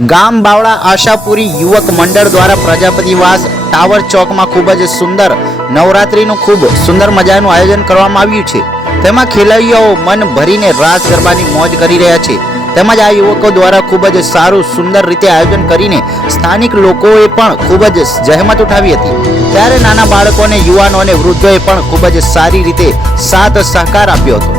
ગામ બાવળા આશાપુરી યુવક મંડળ દ્વારા પ્રજાપતિવાસ ટાવર ચોકમાં ખૂબ જ સુંદર નવરાત્રીનું ખૂબ સુંદર મજાનું આયોજન કરવામાં આવ્યું છે। તેમાં ખેલૈયાઓ મન ભરીને રાસ ગરબાની મોજ કરી રહ્યા છે। તેમજ આ યુવકો દ્વારા ખૂબ જ સારું સુંદર રીતે આયોજન કરીને સ્થાનિક લોકોએ પણ ખૂબ જ જહેમત ઉઠાવી હતી। ત્યારે નાના બાળકોને યુવાનો અને વૃદ્ધોએ પણ ખૂબ જ સારી રીતે સાથ સહકાર આપ્યો હતો।